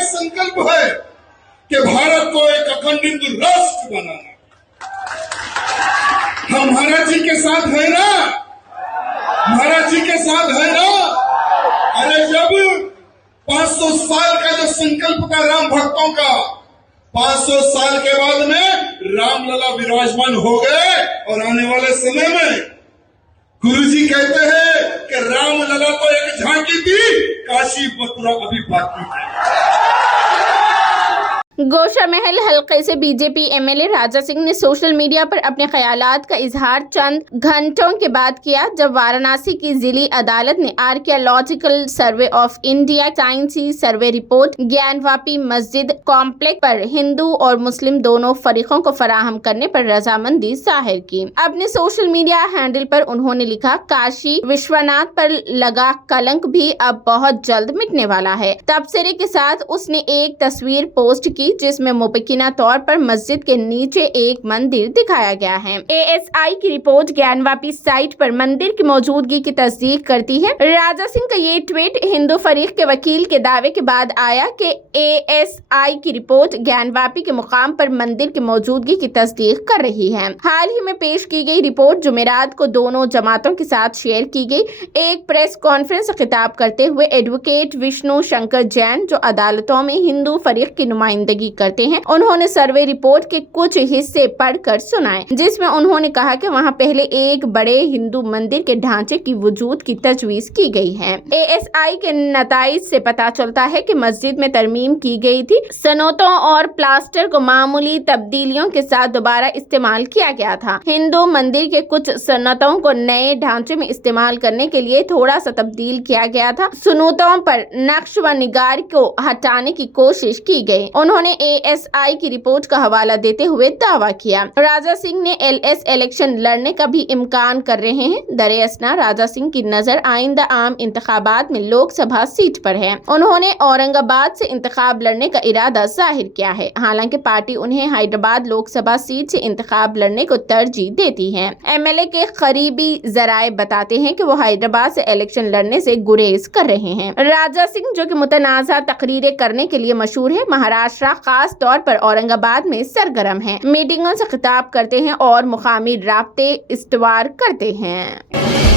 एक संकल्प है कि भारत को एक अखंड हिंदू राष्ट्र बनाना। हम महाराज जी के साथ है ना, महाराज जी के साथ है ना। अरे जब 500 साल का जो संकल्प का राम भक्तों का, 500 साल के बाद में रामलला विराजमान हो गए और आने वाले समय में गुरुजी कहते हैं कि रामलला तो एक झांकी थी, काशी मथुरा अभी बाकी है। गोशा महल हल्के से बीजेपी एमएलए राजा सिंह ने सोशल मीडिया पर अपने ख्यालात का इजहार चंद घंटों के बाद किया, जब वाराणसी की जिली अदालत ने आर्कियोलॉजिकल सर्वे ऑफ इंडिया साइंसी survey report Gyanvapi Masjid complex पर हिंदू और मुस्लिम दोनों फरीकों को फराहम करने पर रजामंदी जाहिर की। अपने सोशल मीडिया हैंडल पर उन्होंने लिखा, काशी विश्वनाथ पर लगा कलंक भी अब बहुत जल्द मिटने वाला है। तबसरे के साथ उसने एक तस्वीर पोस्ट की जिसमें मुबैना तौर पर मस्जिद के नीचे एक मंदिर दिखाया गया है। एएसआई की रिपोर्ट ज्ञानवापी साइट पर मंदिर की मौजूदगी की तस्दीक करती है। राजा सिंह का ये ट्वीट हिंदू फरीक के वकील के दावे के बाद आया कि एएसआई की रिपोर्ट ज्ञानवापी के मुकाम पर मंदिर की मौजूदगी की तस्दीक कर रही है। हाल ही में पेश की गई रिपोर्ट जुमेरात को दोनों जमातों के साथ शेयर की गई। एक प्रेस कॉन्फ्रेंस से खिताब करते हुए एडवोकेट विष्णु शंकर जैन, जो अदालतों में हिंदू फरीक की नुमाइंदगी करते हैं, उन्होंने सर्वे रिपोर्ट के कुछ हिस्से पढ़कर सुनाए, जिसमें उन्होंने कहा कि वहां पहले एक बड़े हिंदू मंदिर के ढांचे की वजूद की तजवीज की गई है। एएसआई के नताइज से पता चलता है कि मस्जिद में तरमीम की गई थी। सनतों और प्लास्टर को मामूली तब्दीलियों के साथ दोबारा इस्तेमाल किया गया था। हिंदू मंदिर के कुछ सनतों को नए ढांचे में इस्तेमाल करने के लिए थोड़ा सा तब्दील किया गया था। सुनतों पर नक्श व निगार को हटाने की कोशिश की गई। उन्होंने एएसआई की रिपोर्ट का हवाला देते हुए दावा किया। राजा सिंह ने एलएस इलेक्शन लड़ने का भी इम्कान कर रहे हैं। दरअसल राजा सिंह की नजर आइंदा आम इंतखाबात में लोकसभा सीट पर है। उन्होंने औरंगाबाद से इंतखाब लड़ने का इरादा जाहिर किया है। हालांकि पार्टी उन्हें हैदराबाद लोकसभा सीट से इंतखाब लड़ने को तरजीह देती है। एमएलए के करीबी जराए बताते हैं कि वो हैदराबाद से इलेक्शन लड़ने से गुरेज कर रहे हैं। राजा सिंह, जो कि मुतनाज़ा तकरीरें करने के लिए मशहूर है, महाराष्ट्र खास तौर पर औरंगाबाद में सरगर्म हैं, मीटिंगों से खिताब करते हैं और मुकामी राब्ते इस्तवार करते हैं।